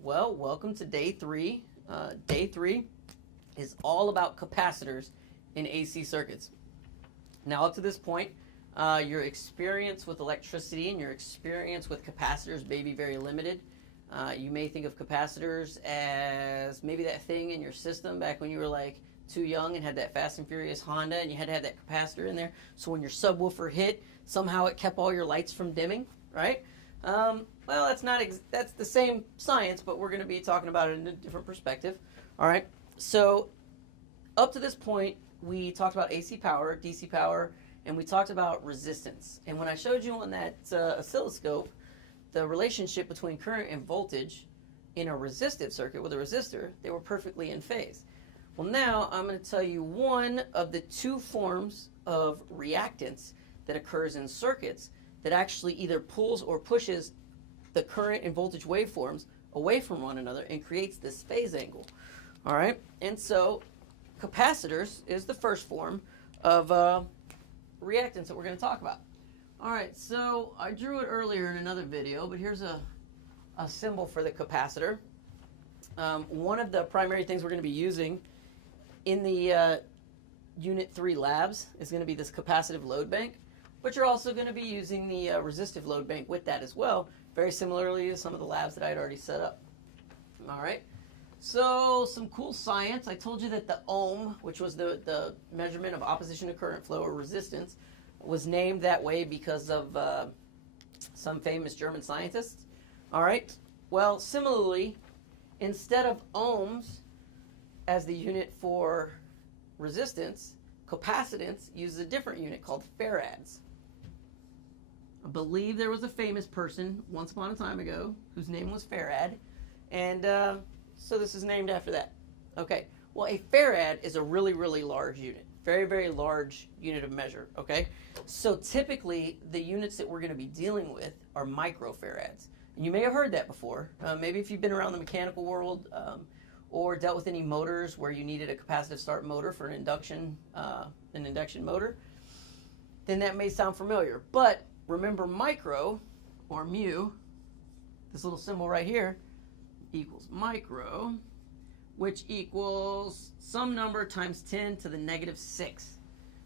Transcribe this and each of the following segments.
Well, welcome to day three. Day three is all about capacitors in AC circuits. Now, up to this point, your experience with electricity and your experience with capacitors may be very limited. You may think of capacitors as maybe that thing in your system back when you were like too young and had that Fast and Furious Honda and you had to have that capacitor in there. So when your subwoofer hit, somehow it kept all your lights from dimming, right? Well, that's the same science, but we're going to be talking about it in a different perspective. All right. So up to this point, we talked about AC power, DC power, and we talked about resistance. And when I showed you on that oscilloscope, the relationship between current and voltage in a resistive circuit with a resistor, they were perfectly in phase. Well, now I'm going to tell you one of the two forms of reactance that occurs in circuits that actually either pulls or pushes the current and voltage waveforms away from one another and creates this phase angle. All right, and so capacitors is the first form of reactance that we're going to talk about. All right, so I drew it earlier in another video, but here's a symbol for the capacitor. One of the primary things we're going to be using in the Unit 3 labs is going to be this capacitive load bank, but you're also going to be using the resistive load bank with that as well, very similarly to some of the labs that I had already set up. All right, so some cool science. I told you that the ohm, which was the measurement of opposition to current flow or resistance, was named that way because of some famous German scientists. All right, well, similarly, instead of ohms as the unit for resistance, capacitance uses a different unit called farads. I believe there was a famous person once upon a time ago whose name was Farad, and so this is named after that. Okay, well, a farad is a really, really large unit. Very, very large unit of measure, okay? So typically, the units that we're going to be dealing with are microfarads. And you may have heard that before. Maybe if you've been around the mechanical world or dealt with any motors where you needed a capacitive start motor for an induction motor, then that may sound familiar. But remember, micro, or mu, this little symbol right here, equals micro, which equals some number times 10 to the negative 6.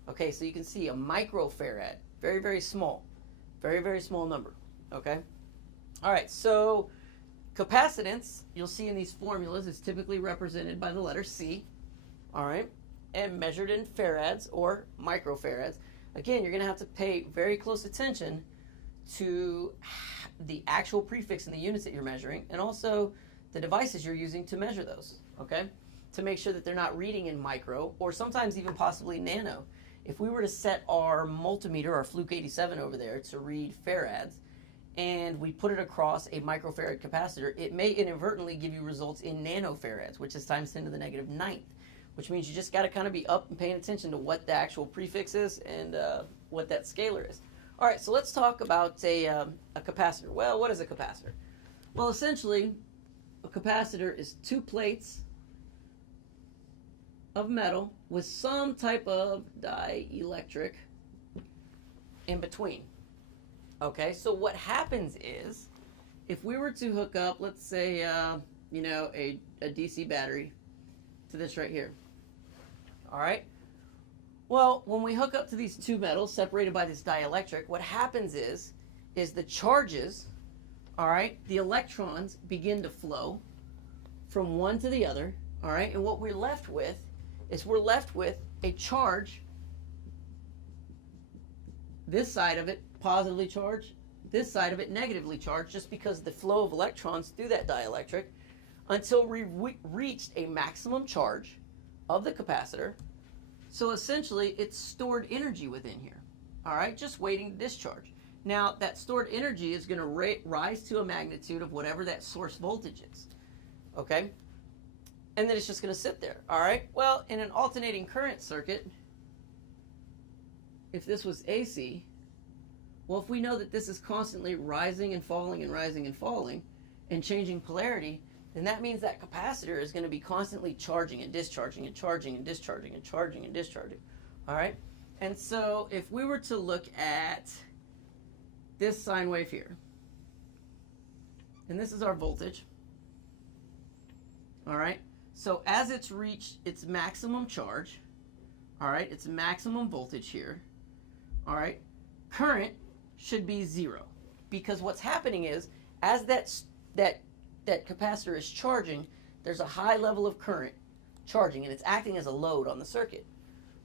Okay, so you can see a microfarad, very, very small number, okay? All right, so capacitance, you'll see in these formulas, is typically represented by the letter C, all right, and measured in farads or microfarads. Again, you're going to have to pay very close attention to the actual prefix in the units that you're measuring and also the devices you're using to measure those, okay, to make sure that they're not reading in micro or sometimes even possibly nano. If we were to set our multimeter, our Fluke 87 over there, to read farads, and we put it across a microfarad capacitor, it may inadvertently give you results in nanofarads, which is times 10 to the negative 9th, which means you just got to kind of be up and paying attention to what the actual prefix is and what that scalar is. All right, so let's talk about a capacitor. Well, what is a capacitor? Well, essentially, a capacitor is two plates of metal with some type of dielectric in between. Okay, so what happens is, if we were to hook up, let's say, a DC battery to this right here, all right? Well, when we hook up to these two metals separated by this dielectric, what happens is the charges, all right, the electrons begin to flow from one to the other, all right? And what we're left with is a charge, this side of it positively charged, this side of it negatively charged, just because the flow of electrons through that dielectric until we reached a maximum charge of the capacitor. So essentially, it's stored energy within here, all right, just waiting to discharge. Now, that stored energy is going to rise to a magnitude of whatever that source voltage is, okay? And then it's just going to sit there, all right? Well, in an alternating current circuit, if this was AC, well, if we know that this is constantly rising and falling and rising and falling and changing polarity, then that means that capacitor is going to be constantly charging and discharging and charging and discharging and charging and discharging, all right? And so if we were to look at this sine wave here, and this is our voltage, All right. So as it's reached its maximum charge, all right, its maximum voltage here, all right, current should be 0, because what's happening is as that capacitor is charging, there's a high level of current charging, and it's acting as a load on the circuit.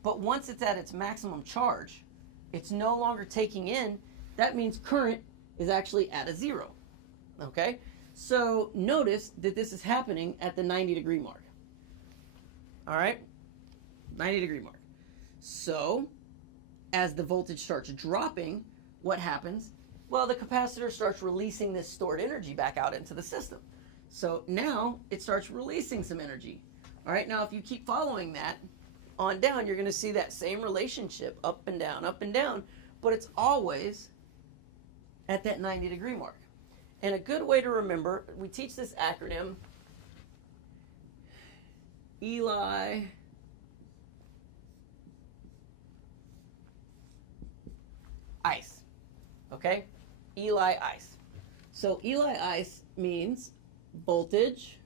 But once it's at its maximum charge, it's no longer taking in. That means current is actually at a 0. Okay? So notice that this is happening at the 90-degree mark. All right? 90-degree mark. So as the voltage starts dropping, what happens? Well, the capacitor starts releasing this stored energy back out into the system. So now it starts releasing some energy. All right, now if you keep following that on down, you're going to see that same relationship up and down, but it's always at that 90-degree mark. And a good way to remember, we teach this acronym, Eli ICE. Okay? Eli ICE. So Eli ICE means voltage.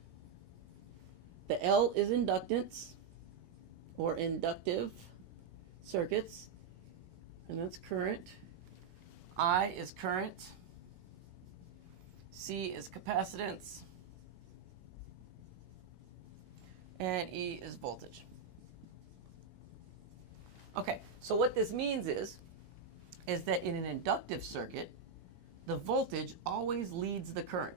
The L is inductance or inductive circuits, and that's current. I is current. C is capacitance. And E is voltage. Okay, so what this means is that in an inductive circuit, the voltage always leads the current.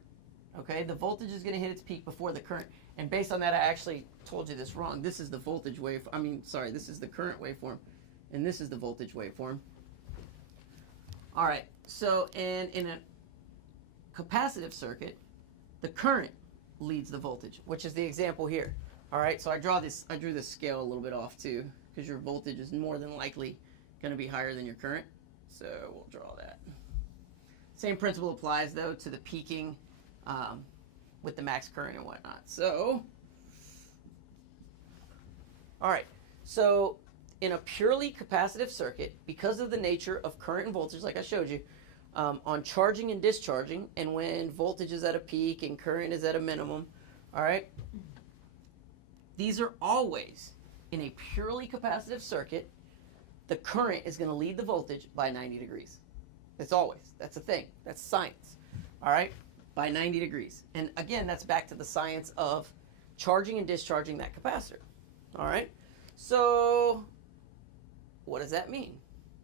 Okay, the voltage is going to hit its peak before the current. And based on that, I actually told you this wrong. This is the voltage wave. This is the current waveform, and this is the voltage waveform. All right. So, in a capacitive circuit, the current leads the voltage, which is the example here. All right. So I drew this scale a little bit off too, because your voltage is more than likely going to be higher than your current. So we'll draw that. Same principle applies though to the peaking. With the max current and whatnot. So, all right. So, in a purely capacitive circuit, because of the nature of current and voltage, like I showed you, on charging and discharging, and when voltage is at a peak and current is at a minimum, all right, these are always, in a purely capacitive circuit, the current is going to lead the voltage by 90 degrees. It's always. That's a thing. That's science. All right? By 90 degrees. And again, that's back to the science of charging and discharging that capacitor. All right? So, what does that mean?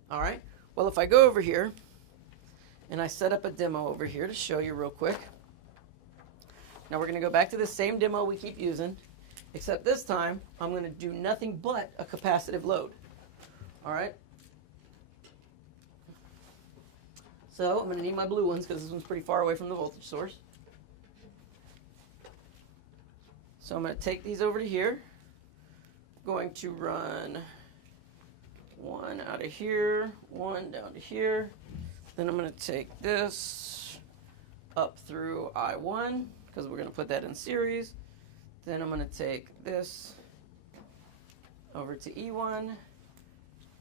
All right? Well, if I go over here and I set up a demo over here to show you real quick. Now we're going to go back to the same demo we keep using, except this time I'm going to do nothing but a capacitive load. All right? So I'm going to need my blue ones because this one's pretty far away from the voltage source. So I'm going to take these over to here. I'm going to run one out of here, one down to here. Then I'm going to take this up through I1 because we're going to put that in series. Then I'm going to take this over to E1.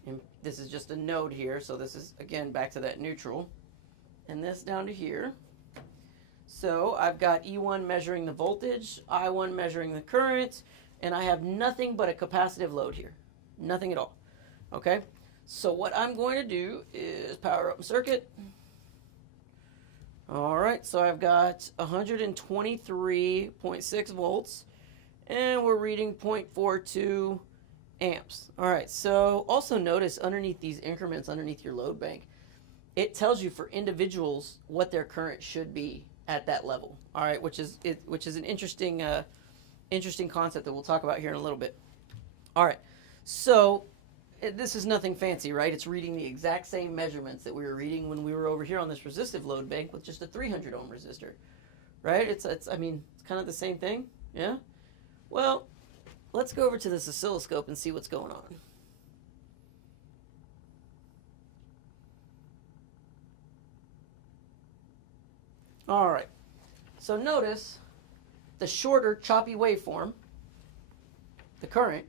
And this is just a node here, so this is, again, back to that neutral. And this down to here. So I've got E1 measuring the voltage, I1 measuring the current, and I have nothing but a capacitive load here. Nothing at all. Okay? So what I'm going to do is power up my circuit. All right, so I've got 123.6 volts, and we're reading 0.42 amps. All right, so also notice underneath these increments, underneath your load bank, it tells you for individuals what their current should be at that level. All right, which is an interesting concept that we'll talk about here in a little bit. All right, so this is nothing fancy, right? It's reading the exact same measurements that we were reading when we were over here on this resistive load bank with just a 300 ohm resistor, right? It's kind of the same thing, yeah? Well, let's go over to this oscilloscope and see what's going on. All right, so notice the shorter, choppy waveform, the current,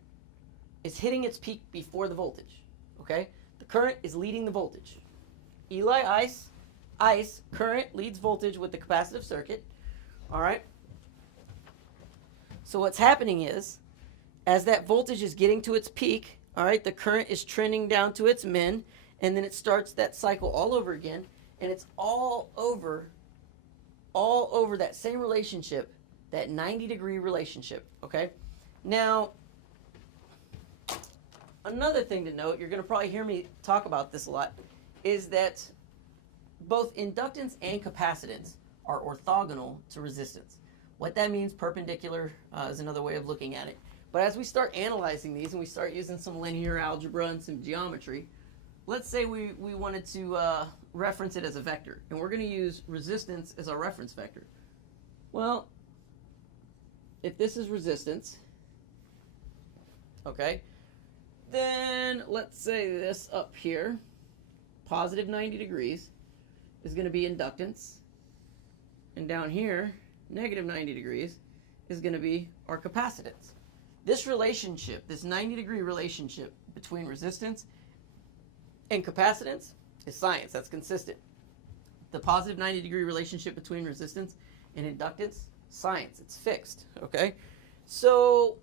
is hitting its peak before the voltage, okay? The current is leading the voltage. Eli ICE, current leads voltage with the capacitive circuit, all right? So what's happening is, as that voltage is getting to its peak, all right, the current is trending down to its min, and then it starts that cycle all over again, and it's all over that same relationship, that 90-degree relationship, okay? Now, another thing to note, you're going to probably hear me talk about this a lot, is that both inductance and capacitance are orthogonal to resistance. What that means, perpendicular, is another way of looking at it. But as we start analyzing these and we start using some linear algebra and some geometry, let's say we wanted to reference it as a vector, and we're going to use resistance as our reference vector. Well, if this is resistance, okay, then let's say this up here, positive 90 degrees, is going to be inductance, and down here, negative 90 degrees, is going to be our capacitance. This relationship, this 90-degree relationship between resistance and capacitance is science. That's consistent. The positive 90-degree relationship between resistance and inductance, science. It's fixed, okay? So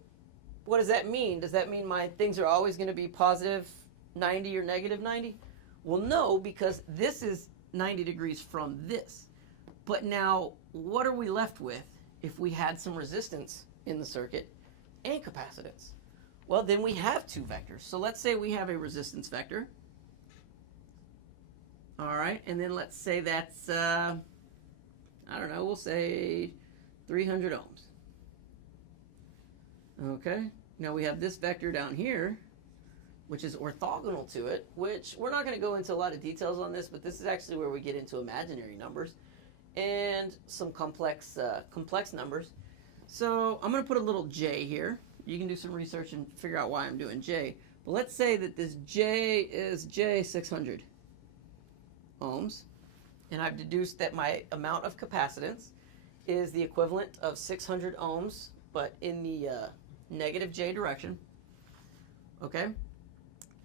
what does that mean? Does that mean my things are always going to be positive 90 or negative 90? Well, no, because this is 90 degrees from this. But now, what are we left with if we had some resistance in the circuit and capacitance? Well, then we have two vectors. So let's say we have a resistance vector. All right, and then let's say that's, I don't know, we'll say 300 ohms. Okay, now we have this vector down here, which is orthogonal to it, which we're not going to go into a lot of details on this, but this is actually where we get into imaginary numbers and some complex numbers. So I'm going to put a little j here. You can do some research and figure out why I'm doing j. But let's say that this j is j600 ohms, and I've deduced that my amount of capacitance is the equivalent of 600 ohms, but in the negative j direction. Okay?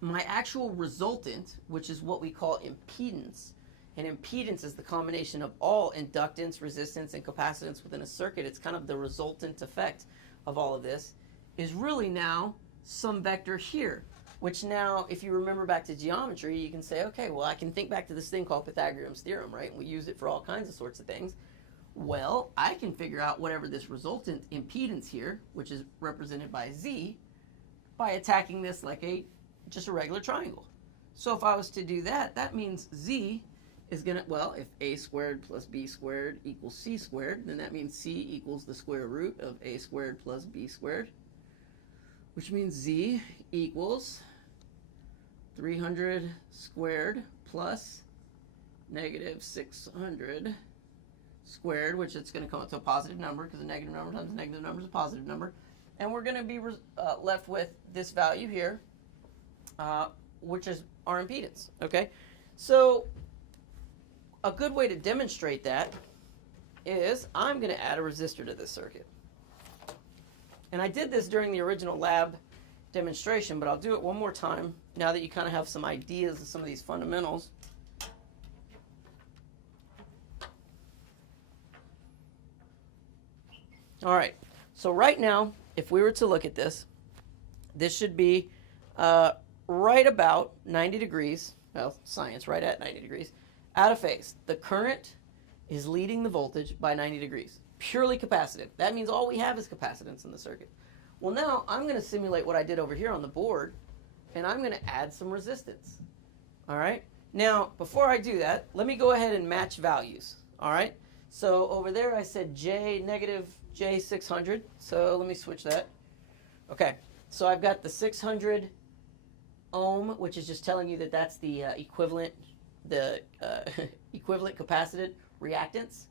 My actual resultant, which is what we call impedance, and impedance is the combination of all inductance, resistance, and capacitance within a circuit. It's kind of the resultant effect of all of this, is really now some vector here, which now, if you remember back to geometry, you can say, okay, well, I can think back to this thing called Pythagorean's theorem, right? And we use it for all kinds of sorts of things. Well, I can figure out whatever this resultant impedance here, which is represented by Z, by attacking this like just a regular triangle. So if I was to do that, that means Z is going to, well, if a squared plus b squared equals c squared, then that means c equals the square root of a squared plus b squared, which means z equals 300 squared plus negative 600 squared, which it's going to come up to a positive number because a negative number times a negative number is a positive number. And we're going to be left with this value here, which is our impedance, okay? So a good way to demonstrate that is I'm going to add a resistor to this circuit. And I did this during the original lab demonstration, but I'll do it one more time now that you kind of have some ideas of some of these fundamentals. All right, so right now, if we were to look at this, this should be right about 90 degrees, well, science, right at 90 degrees, out of phase. The current is leading the voltage by 90 degrees, purely capacitive. That means all we have is capacitance in the circuit. Well, now I'm going to simulate what I did over here on the board, and I'm going to add some resistance. All right? Now, before I do that, let me go ahead and match values. All right? So over there I said negative J600, so let me switch that. Okay, so I've got the 600 ohm, which is just telling you that that's the equivalent capacitant reactance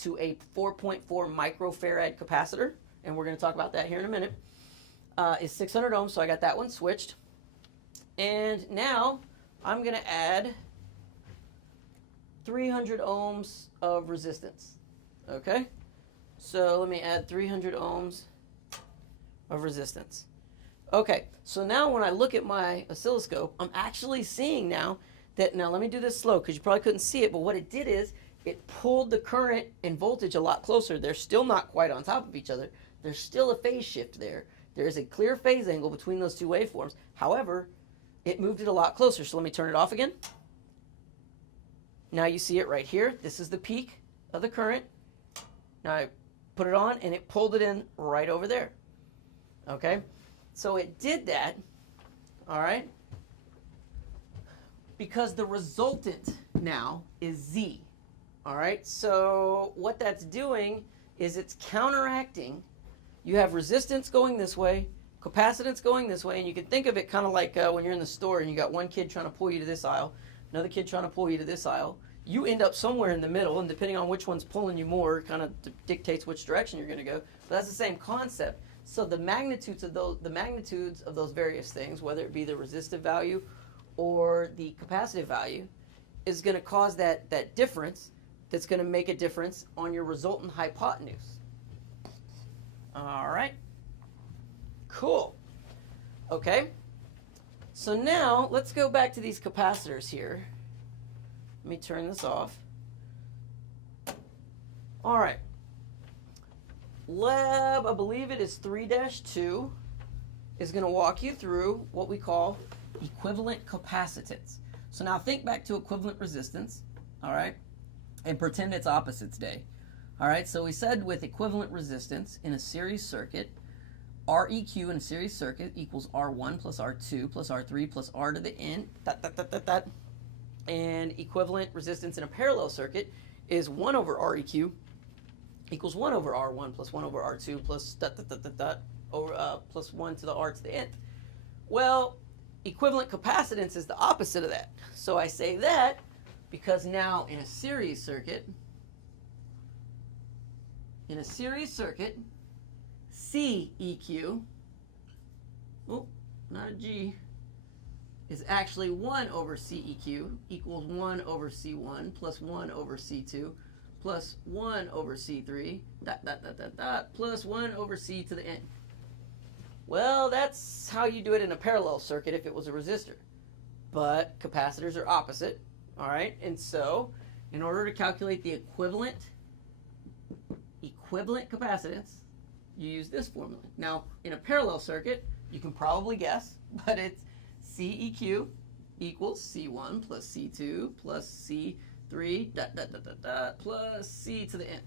to a 4.4 microfarad capacitor, and we're going to talk about that here in a minute, is 600 ohms, so I got that one switched. And now I'm going to add 300 ohms of resistance, okay? So let me add 300 ohms of resistance. Okay, so now when I look at my oscilloscope, I'm actually seeing now that, now let me do this slow because you probably couldn't see it, but what it did is it pulled the current and voltage a lot closer. They're still not quite on top of each other. There's still a phase shift there. There is a clear phase angle between those two waveforms. However, it moved it a lot closer. So let me turn it off again. Now you see it right here. This is the peak of the current. Now I put it on and it pulled it in right over there. Okay? So it did that, all right, because the resultant now is Z. All right? So what that's doing is it's counteracting. You have resistance going this way, capacitance going this way, and you can think of it kind of like when you're in the store and you got one kid trying to pull you to this aisle, another kid trying to pull you to this aisle. You end up somewhere in the middle, and depending on which one's pulling you more, kind of dictates which direction you're going to go. But that's the same concept. So the magnitudes of those various things, whether it be the resistive value or the capacitive value, is going to cause that difference. That's going to make a difference on your resultant hypotenuse. All right. Cool. Okay. So now let's go back to these capacitors here. Let me turn this off. All right. Lab, I believe it is 3-2, is going to walk you through what we call equivalent capacitance. So now think back to equivalent resistance, all right, and pretend it's opposites day. All right, so we said with equivalent resistance in a series circuit, Req in a series circuit equals R1 plus R2 plus R3 plus R to the n, and equivalent resistance in a parallel circuit is 1 over Req equals 1 over R1 plus 1 over R2 plus plus 1 to the R to the nth. Well, equivalent capacitance is the opposite of that. So I say that because now in a series circuit, CEQ, oh, not a G, is actually 1 over CEQ equals 1 over C1 plus 1 over C2 plus 1 over C3 plus 1 over C to the n. Well, that's how you do it in a parallel circuit if it was a resistor. But capacitors are opposite, all right? And so in order to calculate the equivalent capacitance, you use this formula. Now, in a parallel circuit, you can probably guess, but it's CEQ equals C1 plus C2 plus C3 plus C to the nth.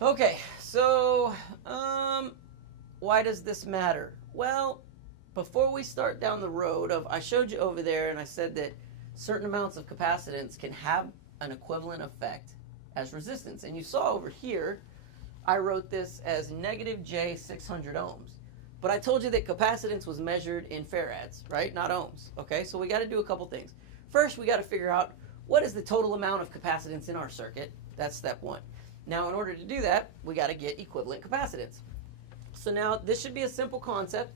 Okay, so why does this matter? Well, before we start down the road of, I showed you over there and I said that certain amounts of capacitance can have an equivalent effect as resistance. And you saw over here, I wrote this as negative J 600 ohms. But I told you that capacitance was measured in farads, right? Not ohms. Okay, so we got to do a couple things. First, we got to figure out what is the total amount of capacitance in our circuit. That's step one. Now, in order to do that, we got to get equivalent capacitance. So now this should be a simple concept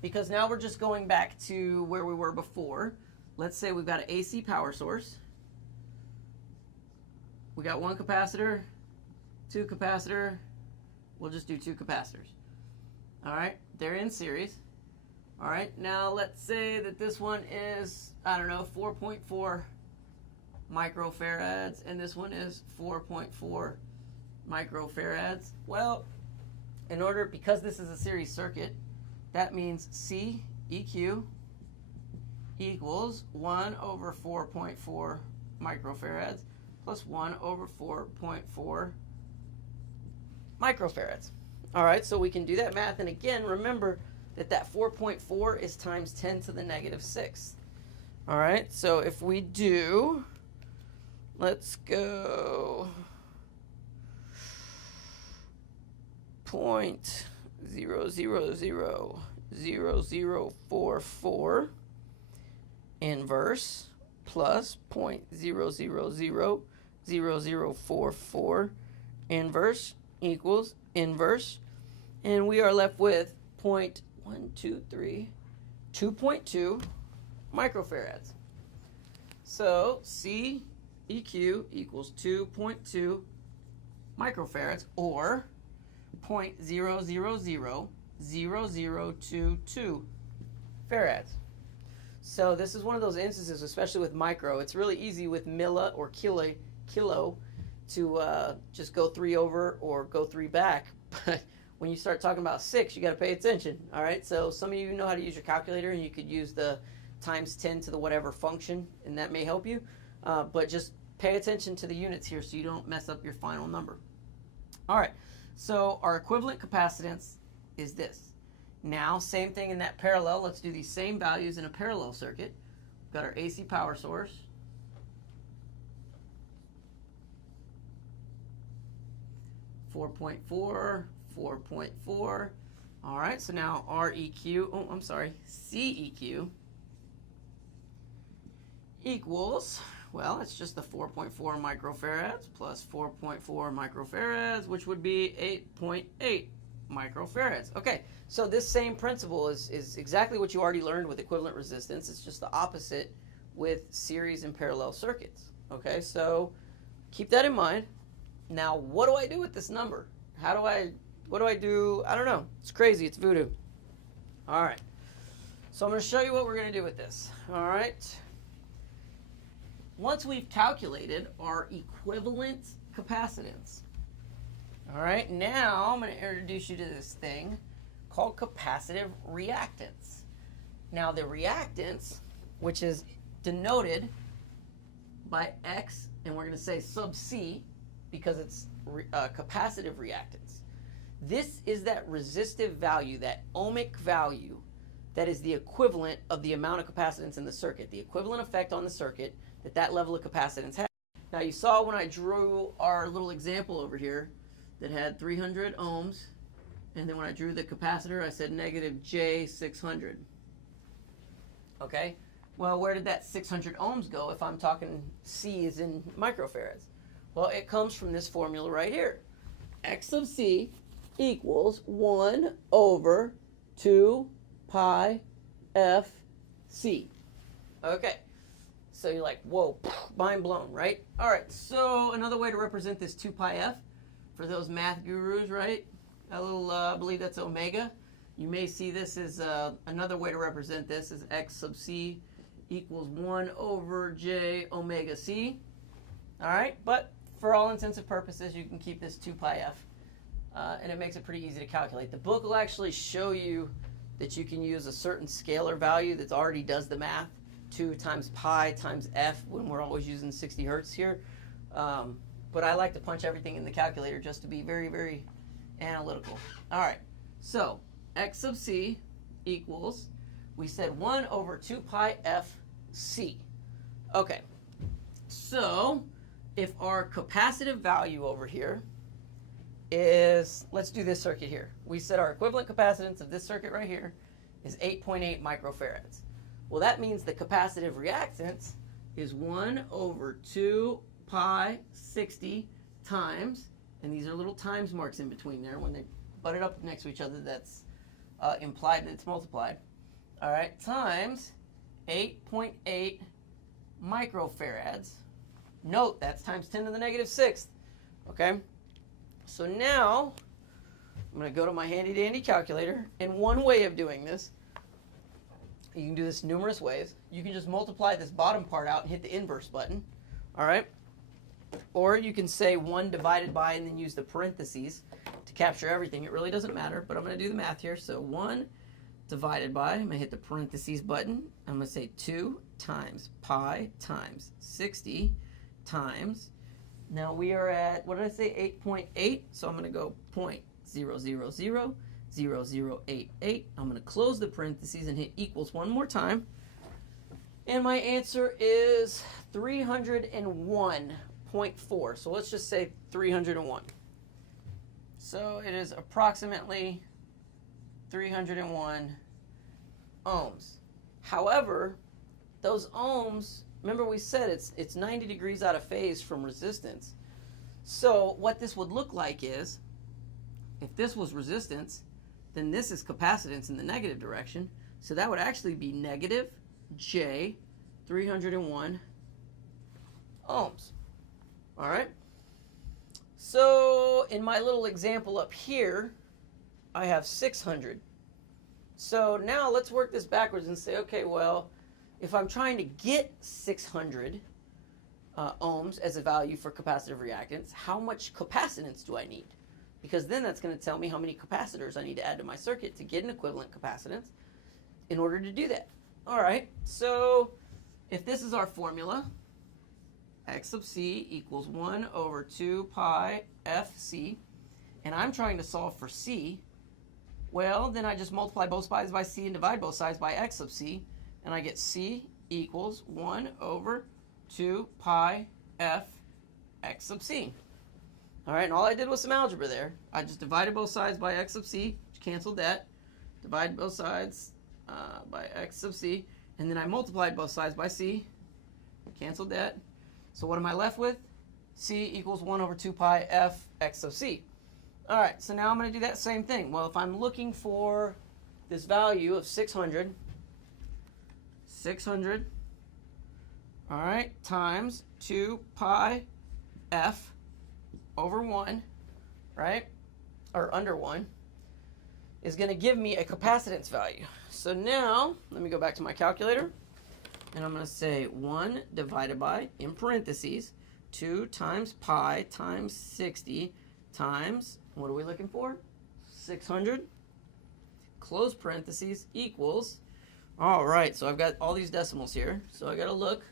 because now we're just going back to where we were before. Let's say we've got an AC power source. We got one capacitor, two capacitor. We'll just do two capacitors. All right, they're in series. All right, now let's say that this one is, I don't know, 4.4 microfarads, and this one is 4.4 microfarads. Well, because this is a series circuit, that means CEQ equals 1 over 4.4 microfarads plus 1 over 4.4 microfarads. All right, so we can do that math. And again, remember that 4.4 is times 10 to the negative 6. All right, so if we do, let's go 0.0000044 inverse plus 0.0000044 inverse equals inverse, and we are left with 2.2 microfarads. So CEQ equals 2.2 microfarads, or 0.0000022 farads. So this is one of those instances, especially with micro. It's really easy with milli or kilo to just go 3 over or go 3 back. But when you start talking about 6, you got to pay attention. All right, so some of you know how to use your calculator, and you could use the times 10 to the whatever function, and that may help you. But just pay attention to the units here so you don't mess up your final number. All right, so our equivalent capacitance is this. Now, same thing in that parallel. Let's do these same values in a parallel circuit. We've got our AC power source. .4, 4.4. All right, so now CEQ equals, well, it's just the 4.4 microfarads plus 4.4 microfarads, which would be 8.8 microfarads. Okay, so this same principle is exactly what you already learned with equivalent resistance. It's just the opposite with series and parallel circuits. Okay, so keep that in mind. Now, what do I do with this number? What do I do? I don't know. It's crazy. It's voodoo. All right. So I'm going to show you what we're going to do with this. All right. Once we've calculated our equivalent capacitance, all right, now I'm going to introduce you to this thing called capacitive reactance. Now, the reactance, which is denoted by X, and we're going to say sub C, because it's capacitive reactance. This is that resistive value, that ohmic value, that is the equivalent of the amount of capacitance in the circuit, the equivalent effect on the circuit that level of capacitance has. Now, you saw when I drew our little example over here that had 300 ohms, and then when I drew the capacitor, I said negative J600. Okay? Well, where did that 600 ohms go if I'm talking C is in microfarads? Well, it comes from this formula right here. X sub C equals 1 over 2 pi f C. Okay, so you're like, whoa, mind blown, right? All right, so another way to represent this 2 pi f, for those math gurus, right? A little, I believe that's omega. You may see this as another way to represent this is X sub C equals 1 over J omega C. All right, but for all intents and purposes, you can keep this 2 pi f, and it makes it pretty easy to calculate. The book will actually show you that you can use a certain scalar value that already does the math, 2 times pi times f, when we're always using 60 hertz here. But I like to punch everything in the calculator just to be very, very analytical. All right, so X sub C equals, we said 1 over 2 pi f C. Okay, so if our capacitive value over here is, let's do this circuit here. We said our equivalent capacitance of this circuit right here is 8.8 microfarads. Well, that means the capacitive reactance is 1 over 2 pi 60 times, and these are little times marks in between there. When they butt it up next to each other, that's implied that it's multiplied. All right, times 8.8 microfarads. Note, that's times 10 to the negative 6th. Okay? So now, I'm going to go to my handy-dandy calculator, and one way of doing this, you can do this numerous ways. You can just multiply this bottom part out and hit the inverse button. All right? Or you can say 1 divided by and then use the parentheses to capture everything. It really doesn't matter, but I'm going to do the math here. So 1 divided by, I'm going to hit the parentheses button. I'm going to say 2 times pi times 60 times, now we are at, what did I say, 8.8, so I'm going to go 0.0000088. I'm going to close the parentheses and hit equals one more time, and my answer is 301.4, so let's just say 301. So it is approximately 301 ohms. However, those ohms, remember we said it's 90 degrees out of phase from resistance. So what this would look like is, if this was resistance, then this is capacitance in the negative direction. So that would actually be negative J 301 ohms. All right. So in my little example up here, I have 600. So now let's work this backwards and say, okay, well, if I'm trying to get 600, ohms as a value for capacitive reactance, how much capacitance do I need? Because then that's going to tell me how many capacitors I need to add to my circuit to get an equivalent capacitance in order to do that. All right, so if this is our formula, X sub C equals 1 over 2 pi FC, and I'm trying to solve for C, well, then I just multiply both sides by C and divide both sides by X sub C, and I get C equals 1 over 2 pi F X sub C. All right, and all I did was some algebra there. I just divided both sides by X sub C, which canceled that. Divided both sides by X sub C, and then I multiplied both sides by C, canceled that. So what am I left with? C equals 1 over 2 pi F X sub C. All right, so now I'm going to do that same thing. Well, if I'm looking for this value of 600, all right, times 2 pi F over 1, right, or under 1, is going to give me a capacitance value. So now, let me go back to my calculator, and I'm going to say 1 divided by, in parentheses, 2 times pi times 60 times, what are we looking for? 600, close parentheses, equals, all right, so I've got all these decimals here, so I got to look,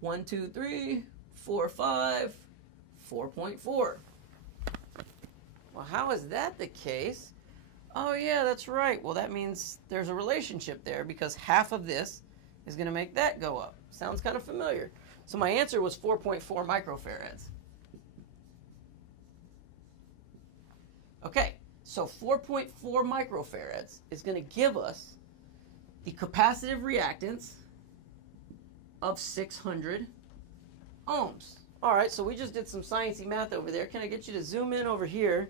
1, 2, 3, 4, 5, 4.4. Well, how is that the case? Oh, yeah, that's right. Well, that means there's a relationship there because half of this is going to make that go up. Sounds kind of familiar. So my answer was 4.4 microfarads. Okay, so 4.4 microfarads is going to give us the capacitive reactance of 600 ohms. All right, so we just did some sciencey math over there. Can I get you to zoom in over here?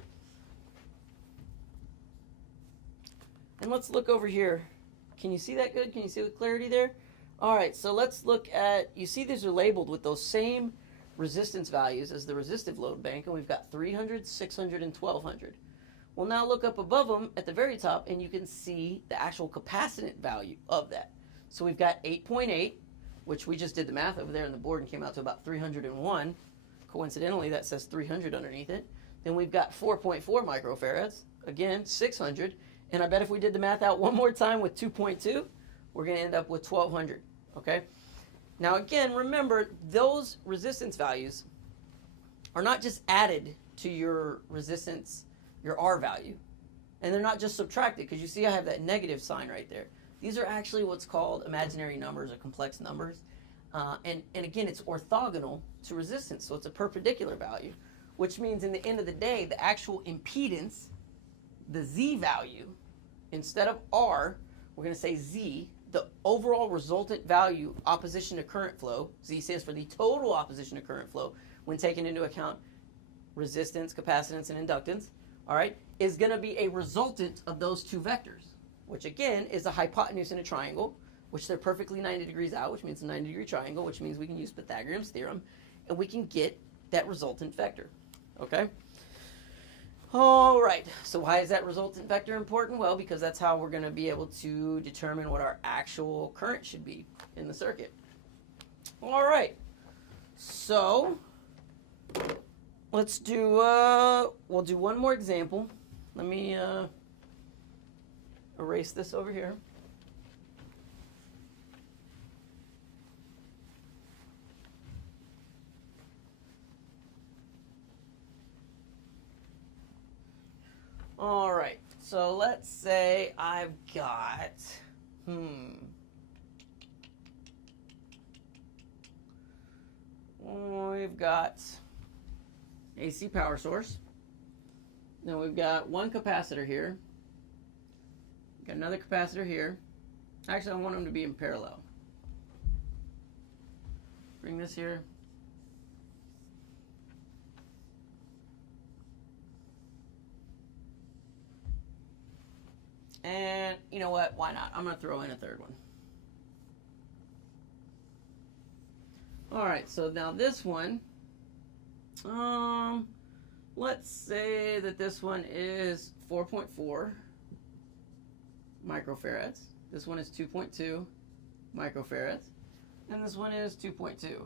And let's look over here. Can you see that good? Can you see the clarity there? All right, so let's look at, you see these are labeled with those same resistance values as the resistive load bank, and we've got 300, 600, and 1200. Well, now look up above them at the very top, and you can see the actual capacitance value of that. So we've got 8.8, which we just did the math over there on the board and came out to about 301. Coincidentally, that says 300 underneath it. Then we've got 4.4 microfarads, again, 600. And I bet if we did the math out one more time with 2.2, we're going to end up with 1200, okay? Now, again, remember, those resistance values are not just added to your resistance, your R value. And they're not just subtracted, because you see I have that negative sign right there. These are actually what's called imaginary numbers or complex numbers. And again, it's orthogonal to resistance, so it's a perpendicular value, which means in the end of the day, the actual impedance, the Z value, instead of R, we're going to say Z, the overall resultant value opposition to current flow, Z stands for the total opposition to current flow, when taking into account resistance, capacitance, and inductance, all right, is going to be a resultant of those two vectors, which again is a hypotenuse in a triangle, which they're perfectly 90 degrees out, which means a 90-degree triangle, which means we can use Pythagorean's theorem, and we can get that resultant vector, okay? All right, so why is that resultant vector important? Well, because that's how we're going to be able to determine what our actual current should be in the circuit. All right, so let's do, we'll do one more example. Let me erase this over here. All right, so let's say I've got, we've got AC power source. Then we've got one capacitor here. Got another capacitor here. Actually, I want them to be in parallel. Bring this here. And you know what? Why not? I'm going to throw in a third one. All right, so now this one, let's say that this one is 4.4 microfarads. This one is 2.2 microfarads. And this one is 2.2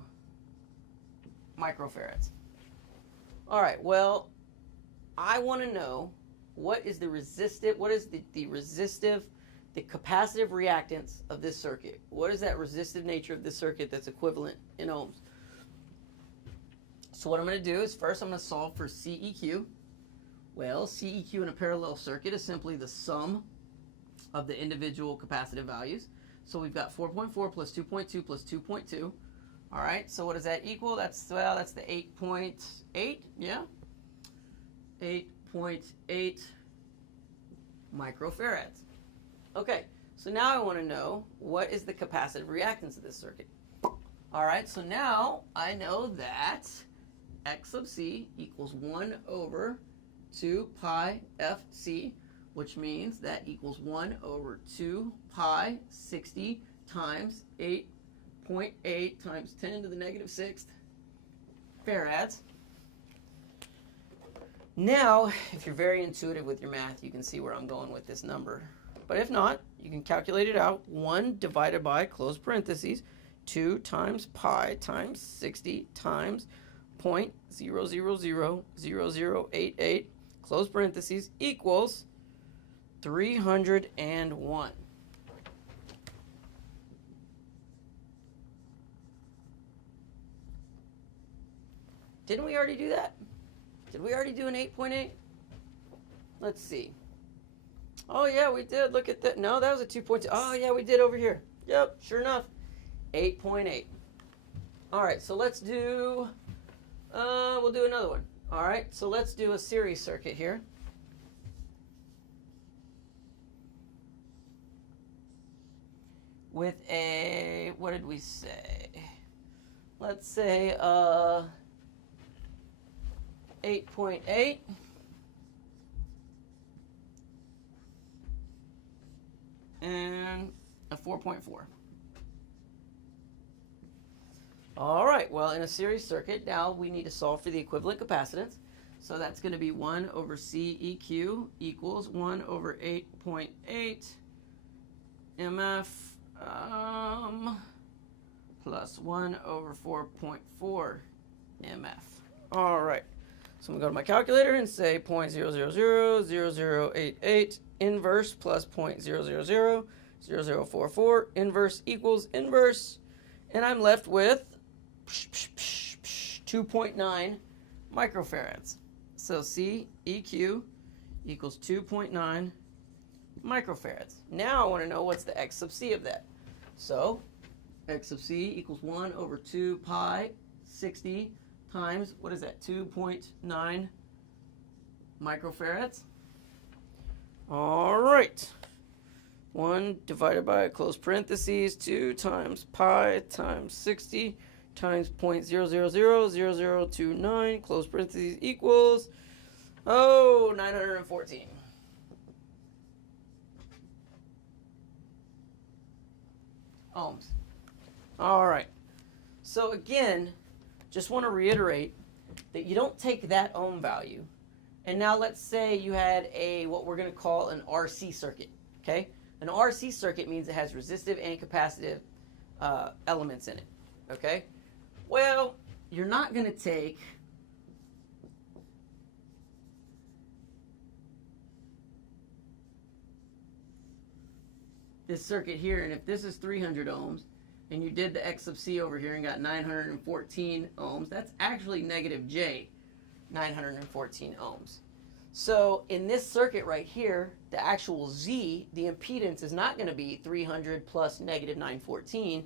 microfarads. All right, well, I want to know what is the resistive, the capacitive reactance of this circuit. What is that resistive nature of this circuit that's equivalent in ohms? So what I'm going to do is first I'm going to solve for CEQ. Well, CEQ in a parallel circuit is simply the sum of the individual capacitive values. So we've got 4.4 plus 2.2 plus 2.2. All right, so what does that equal? That's the 8.8, yeah? 8.8 microfarads. Okay, so now I want to know what is the capacitive reactance of this circuit. All right, so now I know that X sub C equals 1 over 2 pi FC, which means that equals 1 over 2 pi 60 times 8.8 times 10 to the negative 6th farads. Now, if you're very intuitive with your math, you can see where I'm going with this number. But if not, you can calculate it out. 1 divided by, close parentheses, 2 times pi times 60 times 0.0000088, close parentheses, equals 301. Didn't we already do that? Did we already do an 8.8? Let's see. Oh, yeah, we did. Look at that. No, that was a 2.2. Oh, yeah, we did over here. Yep, sure enough. 8.8. All right, so let's do, we'll do another one. All right, so let's do a series circuit here. With a, what did we say? Let's say 8.8 and a 4.4. All right, well, in a series circuit, now we need to solve for the equivalent capacitance. So that's going to be 1 over CEQ equals 1 over 8.8 MF plus 1 over 4.4 MF. All right. So I'm going to go to my calculator and say 0.0000088 inverse plus 0.0000044 inverse equals inverse. And I'm left with 2.9 microfarads. So CEQ equals 2.9 microfarads. Now I want to know what's the X sub C of that. So X sub C equals 1 over 2 pi 60 times, what is that, 2.9 microfarads. All right. 1 divided by, close parentheses, 2 times pi times 60 times 0.0000029, close parentheses, equals, 914. Ohms. All right. So again, just want to reiterate that you don't take that ohm value, and now let's say you had a, what we're going to call an RC circuit, okay? An RC circuit means it has resistive and capacitive elements in it, okay? Well, you're not going to take this circuit here, and if this is 300 ohms, and you did the X sub C over here and got 914 ohms, that's actually negative J, 914 ohms. So in this circuit right here, the actual Z, the impedance is not going to be 300 plus negative 914.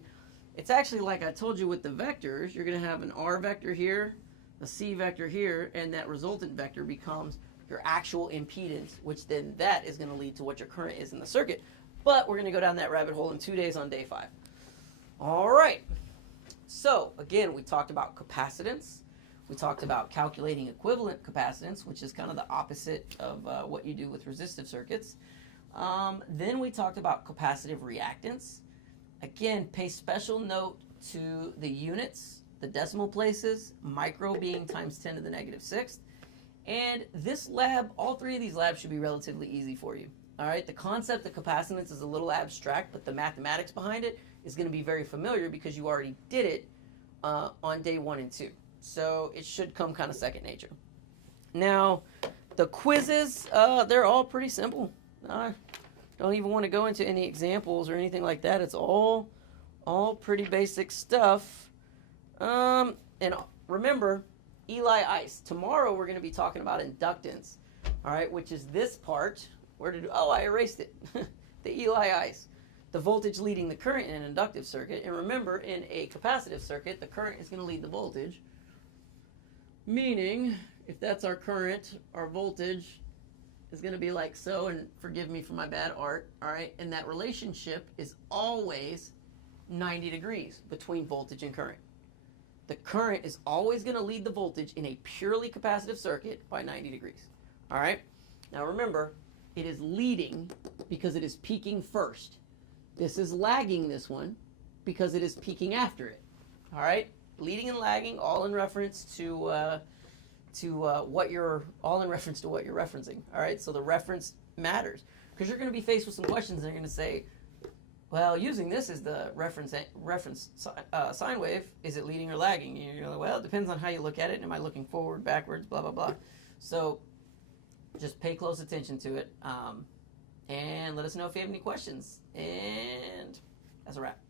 It's actually, like I told you with the vectors, you're going to have an R vector here, a C vector here, and that resultant vector becomes your actual impedance, which then that is going to lead to what your current is in the circuit. But we're going to go down that rabbit hole in 2 days on day 5. All right. So again, we talked about capacitance. We talked about calculating equivalent capacitance, which is kind of the opposite of what you do with resistive circuits. Then we talked about capacitive reactance. Again, pay special note to the units, the decimal places, micro being times 10 to the negative 6th. And this lab, all 3 of these labs should be relatively easy for you. All right, the concept of capacitance is a little abstract, but the mathematics behind it is going to be very familiar because you already did it on day 1 and 2. So it should come kind of second nature. Now, the quizzes, they're all pretty simple. I don't even want to go into any examples or anything like that. It's all pretty basic stuff. And remember, Eli ice. Tomorrow we're going to be talking about inductance, all right, which is this part. I erased it. The Eli ice. The voltage leading the current in an inductive circuit. And remember, in a capacitive circuit, the current is going to lead the voltage. Meaning, if that's our current, our voltage is going to be like so, and forgive me for my bad art, all right? And that relationship is always 90 degrees between voltage and current. The current is always going to lead the voltage in a purely capacitive circuit by 90 degrees, all right? Now remember, it is leading because it is peaking first. This is lagging this one because it is peaking after it, all right? Leading and lagging, all in reference to what you're referencing. All right, so the reference matters because you're going to be faced with some questions. And they're going to say, "Well, using this as the reference sine wave, is it leading or lagging?" And you're like, "Well, it depends on how you look at it. Am I looking forward, backwards, blah blah blah?" So just pay close attention to it, and let us know if you have any questions. And that's a wrap.